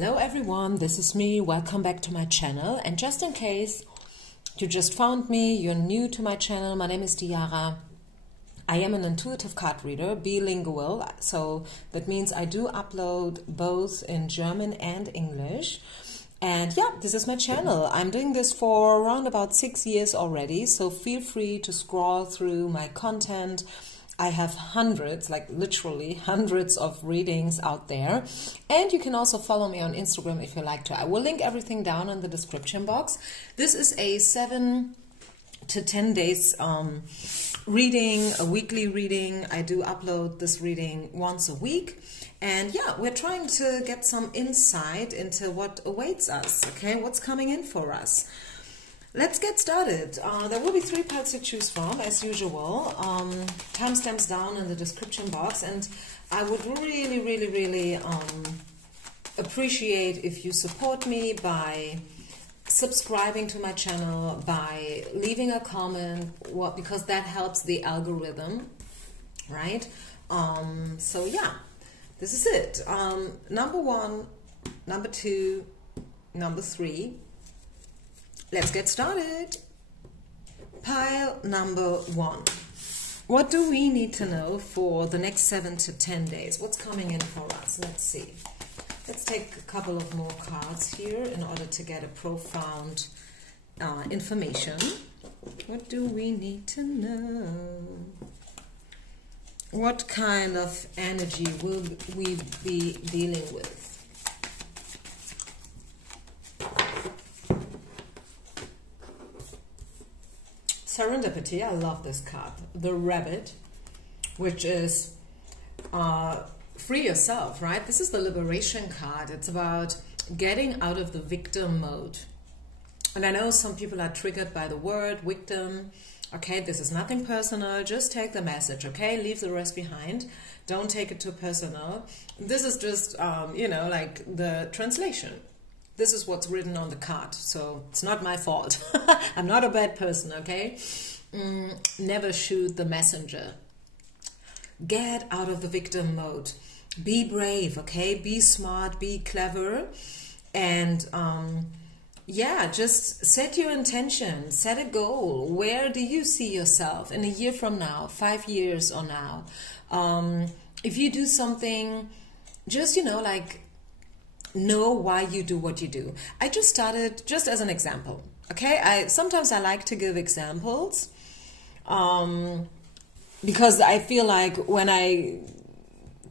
Hello everyone, this is me. Welcome back to my channel. And just in case you just found me, you're new to my channel, my name is Diara. I am an intuitive card reader, bilingual, so that means I do upload both in German and English. And yeah, this is my channel. I'm doing this for around about 6 years already, so feel free to scroll through my content. I have hundreds, like literally hundreds of readings out there. And you can also follow me on Instagram if you like to. I will link everything down in the description box. This is a 7 to 10 days reading, a weekly reading. I do upload this reading once a week. And yeah, we're trying to get some insight into what awaits us, okay? What's coming in for us. Let's get started. There will be 3 parts to choose from, as usual. Timestamps down in the description box, and I would really appreciate if you support me by subscribing to my channel, by leaving a comment, because that helps the algorithm, right? So yeah, this is it. Number 1, number 2, number 3. Let's get started. Pile number 1. What do we need to know for the next 7 to 10 days? What's coming in for us? Let's see. Let's take a couple of more cards here in order to get a profound information. What do we need to know? What kind of energy will we be dealing with? Serendipity, I love this card. The rabbit, which is free yourself, right? This is the liberation card. It's about getting out of the victim mode. And I know some people are triggered by the word victim. Okay, this is nothing personal. Just take the message, okay? Leave the rest behind. Don't take it too personal. This is just, you know, like the translation. This is what's written on the card, so it's not my fault. I'm not a bad person, okay? Never shoot the messenger. Get out of the victim mode. Be brave, okay? Be smart, be clever. And yeah, just set your intention, set a goal. Where do you see yourself in a year from now, 5 years or now? If you do something, just, you know, like, know why you do what you do. I just started, just as an example, okay? Sometimes I like to give examples because I feel like when I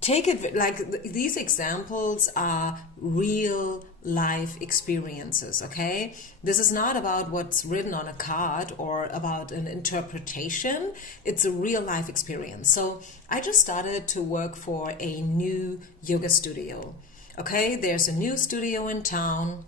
take it, like these examples are real life experiences, okay? This is not about what's written on a card or about an interpretation. It's a real life experience. So I just started to work for a new yoga studio. Okay, there's a new studio in town.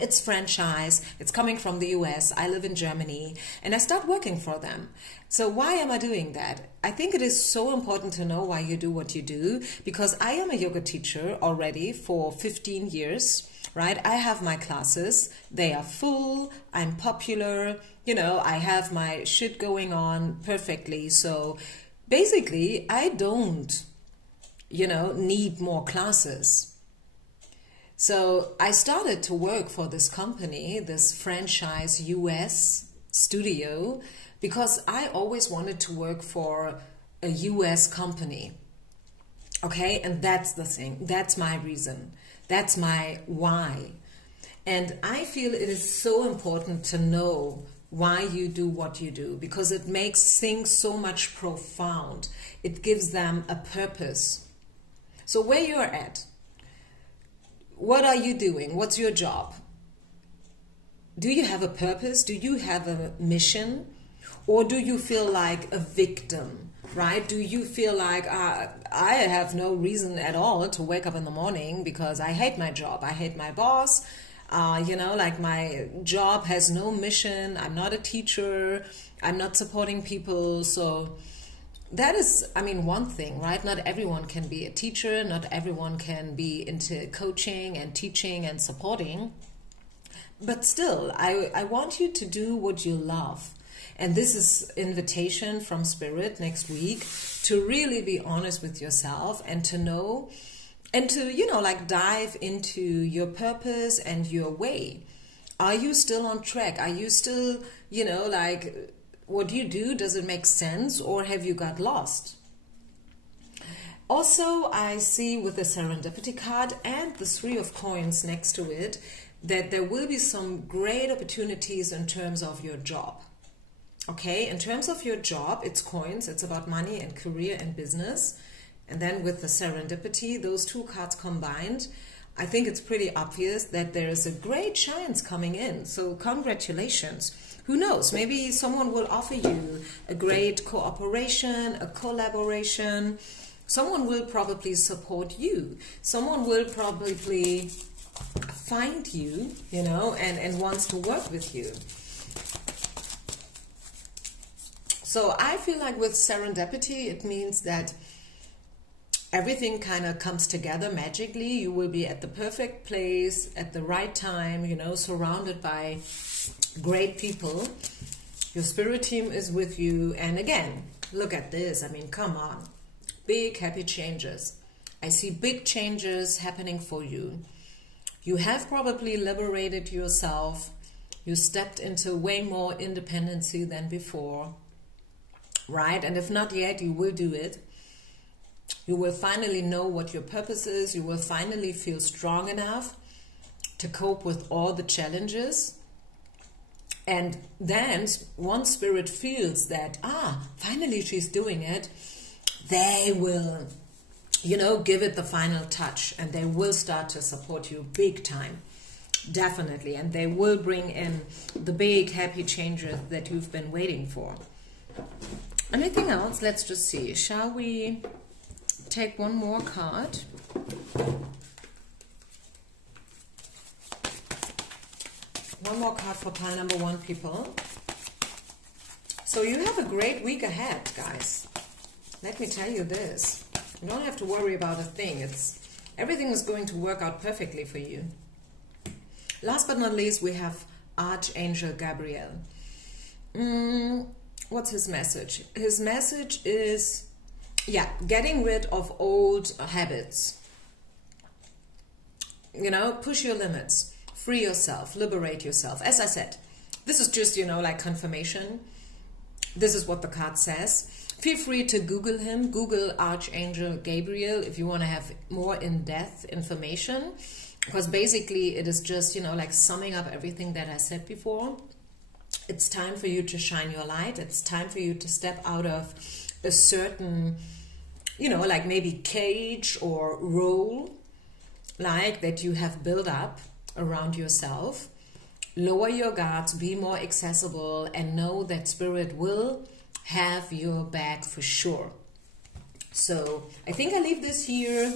It's franchise. It's coming from the US. I live in Germany, and I start working for them. So why am I doing that? I think it is so important to know why you do what you do, because I am a yoga teacher already for 15 years, right? I have my classes. They are full. I'm popular. You know, I have my shit going on perfectly. So basically, I don't, you know, need more classes. So I started to work for this company, this franchise US studio, because I always wanted to work for a US company. Okay, and that's the thing. That's my reason. That's my why. And I feel it is so important to know why you do what you do, because it makes things so much profound. It gives them a purpose. So where you're at, what are you doing? What's your job? Do you have a purpose? Do you have a mission? Or do you feel like a victim, right? Do you feel like I have no reason at all to wake up in the morning because I hate my job. I hate my boss. You know, like my job has no mission. I'm not a teacher. I'm not supporting people. So that is, I mean, one thing, right? Not everyone can be a teacher. Not everyone can be into coaching and teaching and supporting. But still, I want you to do what you love. And this is invitation from Spirit next week to really be honest with yourself and to know and to, like dive into your purpose and your way. Are you still on track? Are you still, like what you do, does it make sense, or have you got lost? Also, I see with the Serendipity card and the Three of Coins next to it that there will be some great opportunities in terms of your job. Okay, in terms of your job, it's coins, it's about money and career and business. And then with the Serendipity, those two cards combined, I think it's pretty obvious that there is a great chance coming in. So congratulations. Who knows, maybe someone will offer you a great cooperation, a collaboration. Someone will probably support you. Someone will probably find you, and wants to work with you. So I feel like with Serendipity, it means that everything kind of comes together magically. You will be at the perfect place at the right time, surrounded by great people. Your spirit team is with you. And again, look at this. I mean, come on. Big happy changes. I see big changes happening for you. You have probably liberated yourself. You stepped into way more independency than before, right? And if not yet, you will do it. You will finally know what your purpose is. You will finally feel strong enough to cope with all the challenges. And then once spirit feels that, finally she's doing it, they will, give it the final touch, and they will start to support you big time. Definitely. And they will bring in the big happy changes that you've been waiting for. Anything else? Let's just see. Shall we take one more card? One more card for pile number 1, people. So you have a great week ahead, guys. Let me tell you this. You don't have to worry about a thing. Everything is going to work out perfectly for you. Last but not least, we have Archangel Gabriel. What's his message? His message is, getting rid of old habits. Push your limits. Free yourself. Liberate yourself. As I said, this is just, like confirmation. This is what the card says. Feel free to Google him. Google Archangel Gabriel if you want to have more in-depth information. Because basically it is just, like summing up everything that I said before. It's time for you to shine your light. It's time for you to step out of a certain, like maybe cage or role, like that you have built up around yourself. Lower your guards, be more accessible, and know that spirit will have your back for sure. So I think I leave this here.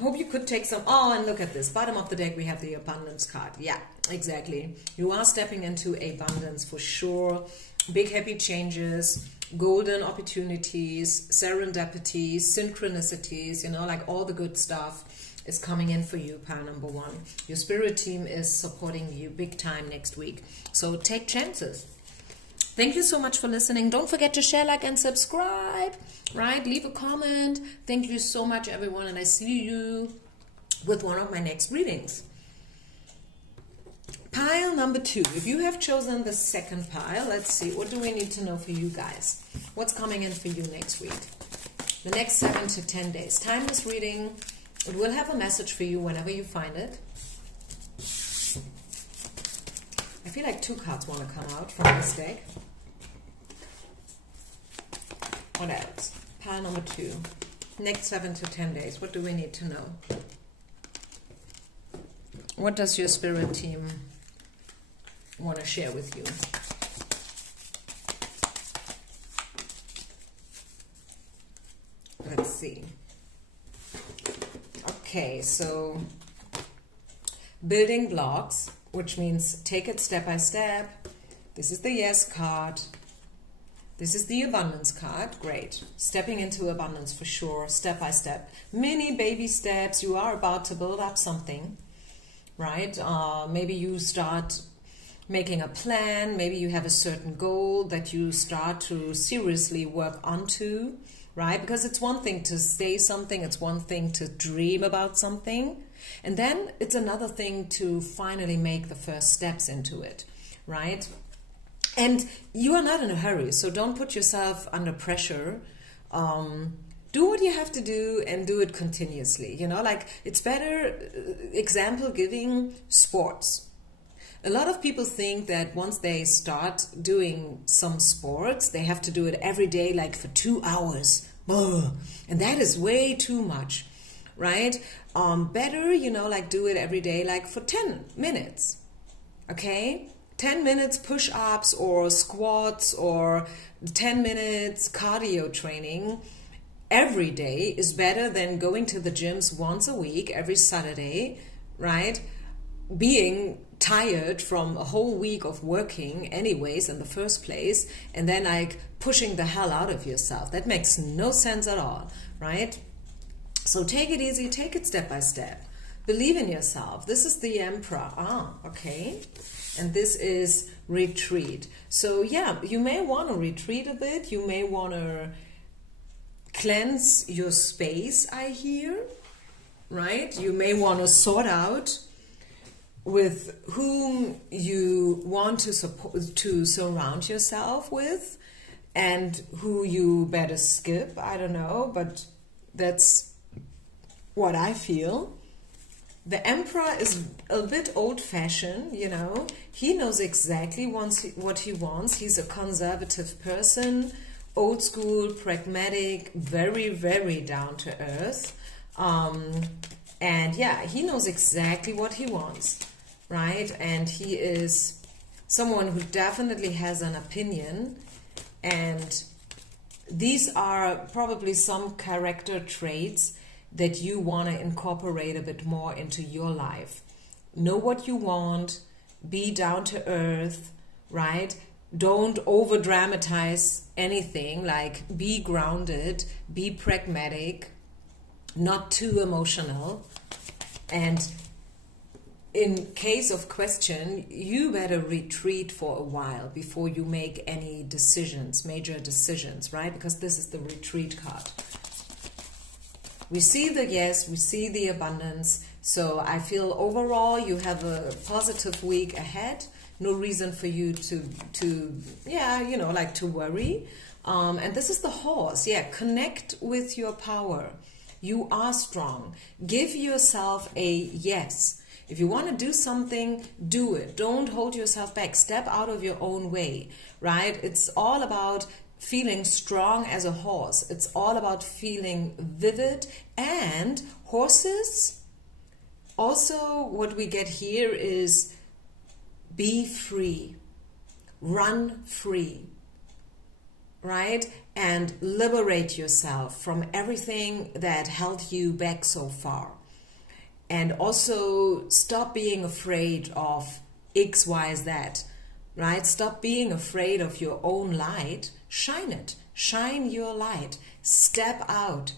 Hope you could take some. Oh, and look at this. Bottom of the deck, we have the abundance card. Yeah, exactly. You are stepping into abundance for sure. Big happy changes, golden opportunities, serendipities, synchronicities, like all the good stuff is coming in for you, pile number 1. Your spirit team is supporting you big time next week. So take chances. Thank you so much for listening. Don't forget to share, like, and subscribe, right? Leave a comment. Thank you so much, everyone. And I see you with one of my next readings. Pile number 2. If you have chosen the second pile, let's see. What do we need to know for you guys? What's coming in for you next week? The next 7 to 10 days. Timeless reading. It will have a message for you whenever you find it. I feel like 2 cards want to come out from this deck. What else? Pile number 2. Next 7 to 10 days. What do we need to know? What does your spirit team want to share with you? Let's see. Okay, so building blocks, which means take it step by step. This is the yes card. This is the abundance card. Great. Stepping into abundance for sure, step by step. Mini baby steps. You are about to build up something, right? Maybe you start making a plan. Maybe you have a certain goal that you start to seriously work onto. right? Because it's one thing to say something, it's one thing to dream about something, and then it's another thing to finally make the first steps into it, right? And you are not in a hurry, so don't put yourself under pressure. Do what you have to do and do it continuously. You know, like it's better, example giving, sports. A lot of people think that once they start doing some sports, they have to do it every day, like for 2 hours. Ugh. And that is way too much, right? Better, you know, like do it every day, like for 10 minutes, okay? 10 minutes push-ups or squats or 10 minutes cardio training every day is better than going to the gyms once a week, every Saturday, right? Being tired from a whole week of working anyways in the first place, and then like pushing the hell out of yourself. That makes no sense at all, right? So take it easy, take it step by step. Believe in yourself. This is the Emperor. Okay. And this is retreat. So yeah, you may want to retreat a bit. You may want to cleanse your space, I hear, right? You may want to sort out with whom you want to surround yourself with and who you better skip. I don't know, but that's what I feel. The Emperor is a bit old-fashioned, you know. He knows exactly what he wants. He's a conservative person, old school, pragmatic, very, very down to earth. And yeah, he knows exactly what he wants, right? And he is someone who definitely has an opinion. And these are probably some character traits that you want to incorporate a bit more into your life. Know what you want, be down to earth, right? Don't over dramatize anything, like be grounded, be pragmatic, not too emotional. And in case of question, you better retreat for a while before you make any decisions, major decisions, right? Because this is the retreat card. We see the yes, we see the abundance. So I feel overall you have a positive week ahead. No reason for you to yeah, you know, like to worry. And this is the horse. Yeah, connect with your power. You are strong. Give yourself a yes. If you want to do something, do it. Don't hold yourself back. Step out of your own way, right? It's all about feeling strong as a horse. It's all about feeling vivid. And horses, also what we get here is be free, run free, right? And liberate yourself from everything that held you back so far. And also stop being afraid of X, Y, Z, right? Stop being afraid of your own light. Shine it. Shine your light. Step out,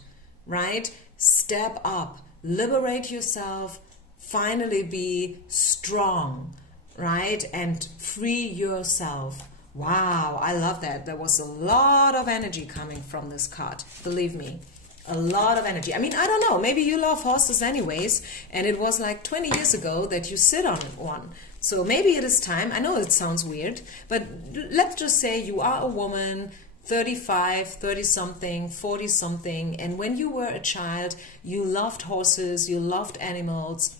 right? Step up. Liberate yourself. Finally be strong, right? And free yourself. Wow, I love that. There was a lot of energy coming from this card. Believe me. A lot of energy. I mean, I don't know. Maybe you love horses anyways. And it was like 20 years ago that you sit on one. So maybe it is time. I know it sounds weird, but let's just say you are a woman, 35, 30-something, 40-something, and when you were a child, you loved horses, you loved animals.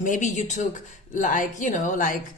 Maybe you took like, you know, like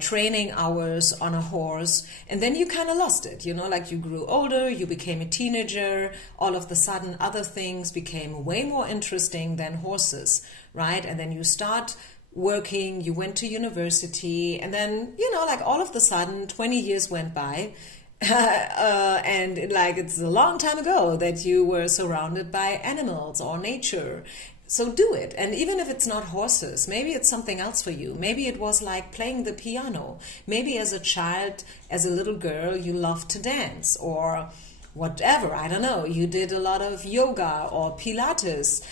training hours on a horse, and then you kind of lost it, you know, like you grew older, you became a teenager, all of a sudden other things became way more interesting than horses, right? And then you start working, you went to university, and then, you know, like all of a sudden 20 years went by and like it's a long time ago that you were surrounded by animals or nature. So do it. And even if it's not horses, maybe it's something else for you. Maybe it was like playing the piano. Maybe as a child, as a little girl, you loved to dance or whatever. I don't know. You did a lot of yoga or Pilates.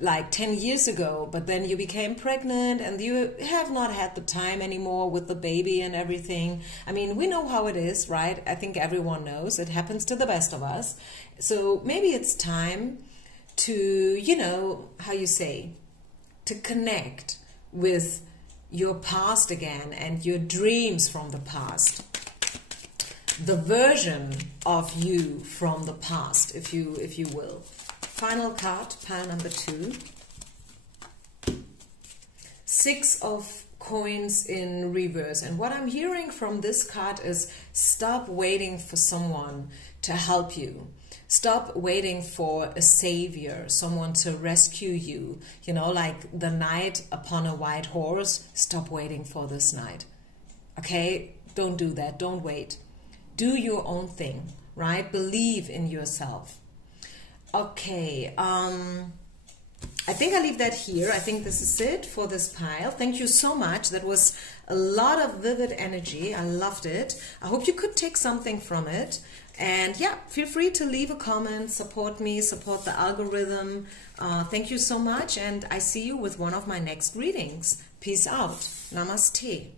like 10 years ago, but then you became pregnant and you have not had the time anymore with the baby and everything. I mean, we know how it is, right? I think everyone knows. It happens to the best of us. So maybe it's time to, you know, how you say, to connect with your past again and your dreams from the past. The version of you from the past, if you will. Final card, pile number 2. 6 of coins in reverse. And what I'm hearing from this card is stop waiting for someone to help you. Stop waiting for a savior, someone to rescue you. You know, like the knight upon a white horse. Stop waiting for this knight. Okay? Don't do that. Don't wait. Do your own thing, right? Believe in yourself. Okay, I think I leave that here. I think this is it for this pile. Thank you so much. That was a lot of vivid energy. I loved it. I hope you could take something from it. And yeah, feel free to leave a comment, support me, support the algorithm. Thank you so much. And I see you with one of my next readings. Peace out. Namaste.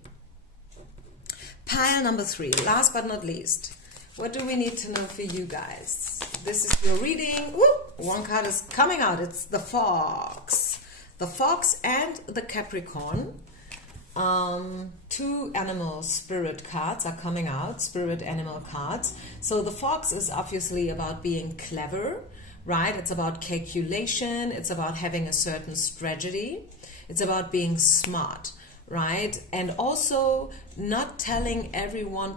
Pile number 3, last but not least. What do we need to know for you guys? This is your reading. Woo! One card is coming out. It's the Fox. The Fox and the Capricorn. 2 animal spirit cards are coming out. Spirit animal cards. So the Fox is obviously about being clever, right? It's about calculation. It's about having a certain strategy. It's about being smart, right? And also not telling everything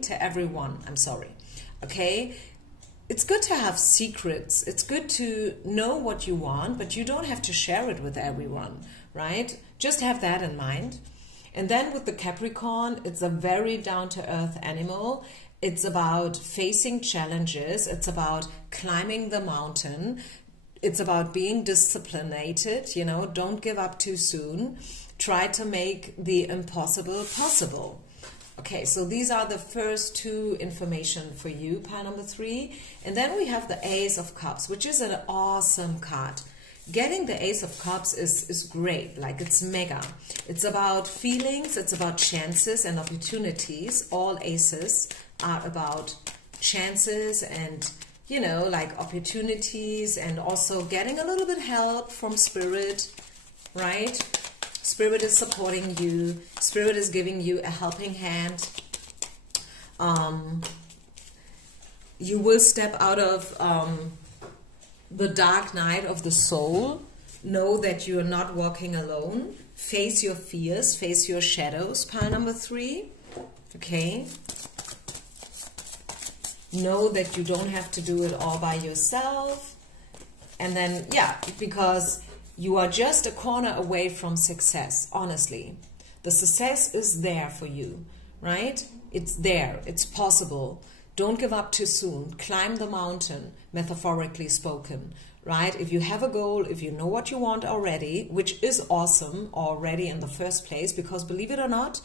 to everyone. I'm sorry. Okay? It's good to have secrets. It's good to know what you want, but you don't have to share it with everyone, right? Just have that in mind. And then with the Capricorn, it's a very down-to-earth animal. It's about facing challenges. It's about climbing the mountain. It's about being disciplined, you know, don't give up too soon. Try to make the impossible possible. Okay, so these are the first 2 information for you, pile number 3. And then we have the Ace of Cups, which is an awesome card. Getting the Ace of Cups is great, like it's mega. It's about feelings, it's about chances and opportunities. All aces are about chances and, you know, like opportunities, and also getting a little bit help from Spirit, right? Spirit is supporting you. Spirit is giving you a helping hand. You will step out of the dark night of the soul. Know that you are not walking alone. Face your fears, face your shadows, pile number 3. Okay. Know that you don't have to do it all by yourself. And then, yeah, because you are just a corner away from success, honestly. The success is there for you, right? It's there. It's possible. Don't give up too soon. Climb the mountain, metaphorically spoken, right? If you have a goal, if you know what you want already, which is awesome already in the first place, because believe it or not,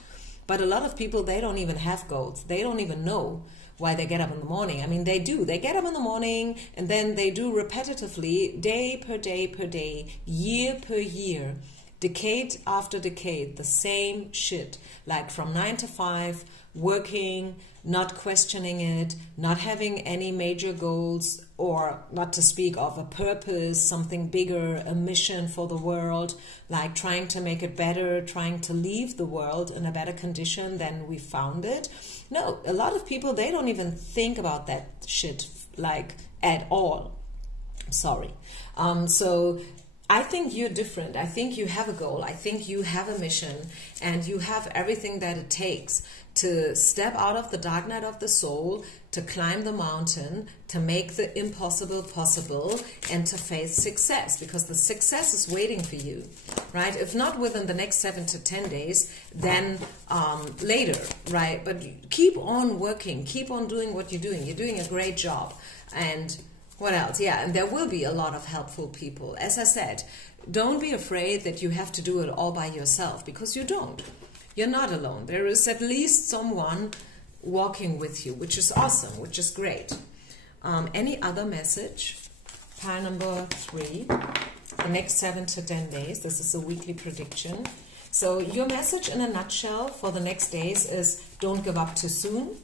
but a lot of people, they don't even have goals. They don't even know why they get up in the morning. I mean, they do. They get up in the morning and then they do repetitively, day per day per day, year per year, decade after decade, the same shit. Like from 9 to 5, working, not questioning it, not having any major goals, or not to speak of a purpose, something bigger, a mission for the world, like trying to make it better, trying to leave the world in a better condition than we found it. No, a lot of people, they don't even think about that shit, like, at all. Sorry. So I think you're different. I think you have a goal. I think you have a mission, and you have everything that it takes to step out of the dark night of the soul, to climb the mountain, to make the impossible possible, and to face success, because the success is waiting for you, right? If not within the next 7 to 10 days, then later, right? But keep on working, keep on doing what you're doing. You're doing a great job. And what else? Yeah, and there will be a lot of helpful people. As I said, don't be afraid that you have to do it all by yourself, because you don't. You're not alone. There is at least someone walking with you, which is awesome, which is great. Any other message Pile number 3, the next 7 to 10 days. This is a weekly prediction. So your message in a nutshell for the next days is don't give up too soon.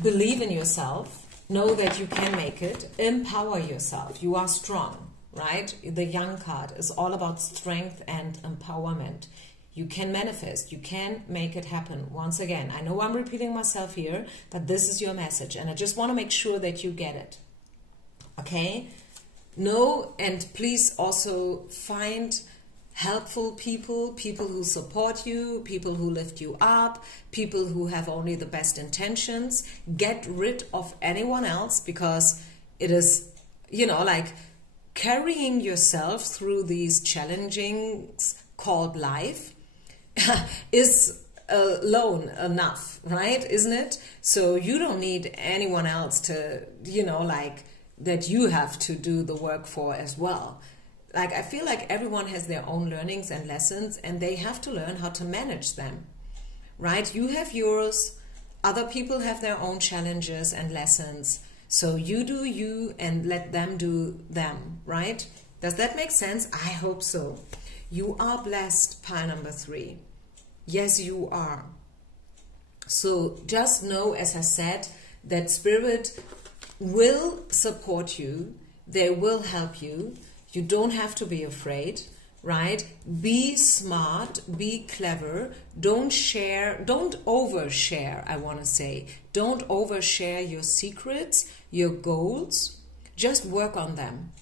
Believe in yourself. Know that you can make it. Empower yourself. You are strong, right? The Young card is all about strength and empowerment. You can manifest. You can make it happen. Once again, I know I'm repeating myself here, but this is your message. And I just want to make sure that you get it. Okay? Know and please also find helpful people, people who support you, people who lift you up, people who have only the best intentions. Get rid of anyone else, because it is, you know, like carrying yourself through these challengings called life is alone enough, right? Isn't it? So you don't need anyone else to, you know, like that you have to do the work for as well. Like, I feel like everyone has their own learnings and lessons, and they have to learn how to manage them, right? You have yours, other people have their own challenges and lessons. So you do you and let them do them, right? Does that make sense? I hope so. You are blessed, pile number 3. Yes, you are. So just know, as I said, that Spirit will support you. They will help you. You don't have to be afraid, right? Be smart, be clever. Don't overshare, I want to say. Don't overshare your secrets, your goals. Just work on them.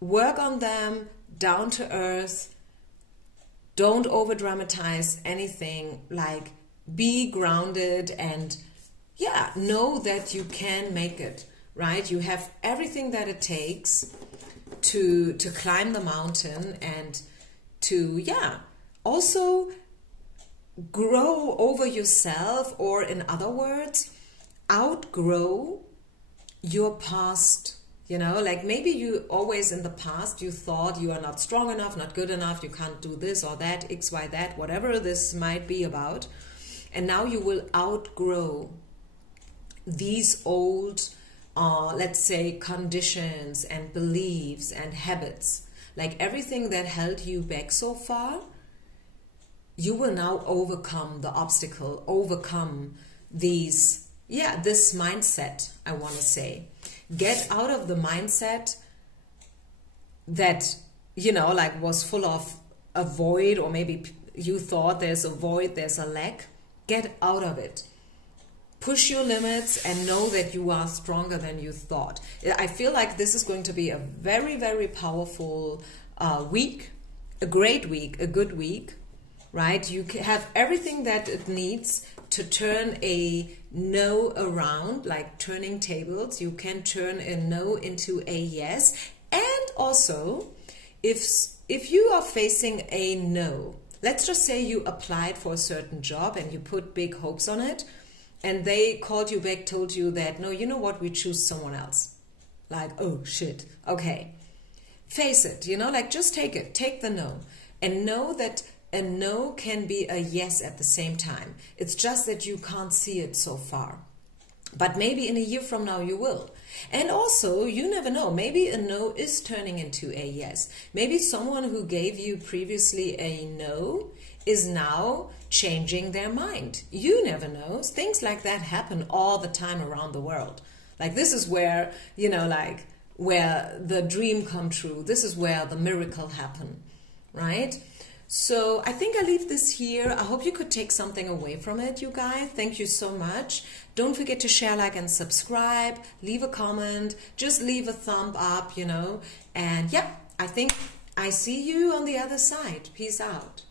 Work on them down to earth. Don't over dramatize anything. Like, be grounded and yeah, know that you can make it, right? You have everything that it takes to climb the mountain and to, yeah, also grow over yourself, or in other words, outgrow your past. You know, like maybe you always in the past you thought you are not strong enough, not good enough, you can't do this or that, X, Y, that, whatever this might be about. And now you will outgrow these old let's say conditions and beliefs and habits, like everything that held you back so far. You will now overcome the obstacle, overcome these, this mindset, I want to say. Get out of the mindset that, you know, like was full of a void, or maybe you thought there's a void, there's a lack. Get out of it. Push your limits and know that you are stronger than you thought. I feel like this is going to be a very, very powerful week, a great week, a good week, right? You have everything that it needs to turn a no around, like turning tables. You can turn a no into a yes. And also, if you are facing a no, let's just say you applied for a certain job and you put big hopes on it, and they called you back, told you that, no, you know what, we choose someone else. Like, oh shit, okay. Face it, you know, like just take it, take the no. And know that a no can be a yes at the same time. It's just that you can't see it so far. But maybe in a year from now you will. And also, you never know, maybe a no is turning into a yes. Maybe someone who gave you previously a no is now changing their mind. You never know. Things like that happen all the time around the world. Like, this is where, you know, like where the dream come true. This is where the miracle happen, right? So I think I leave this here. I hope you could take something away from it, you guys. Thank you so much. Don't forget to share, like, and subscribe. Leave a comment. Just leave a thumb up, you know. And yeah, I think I see you on the other side. Peace out.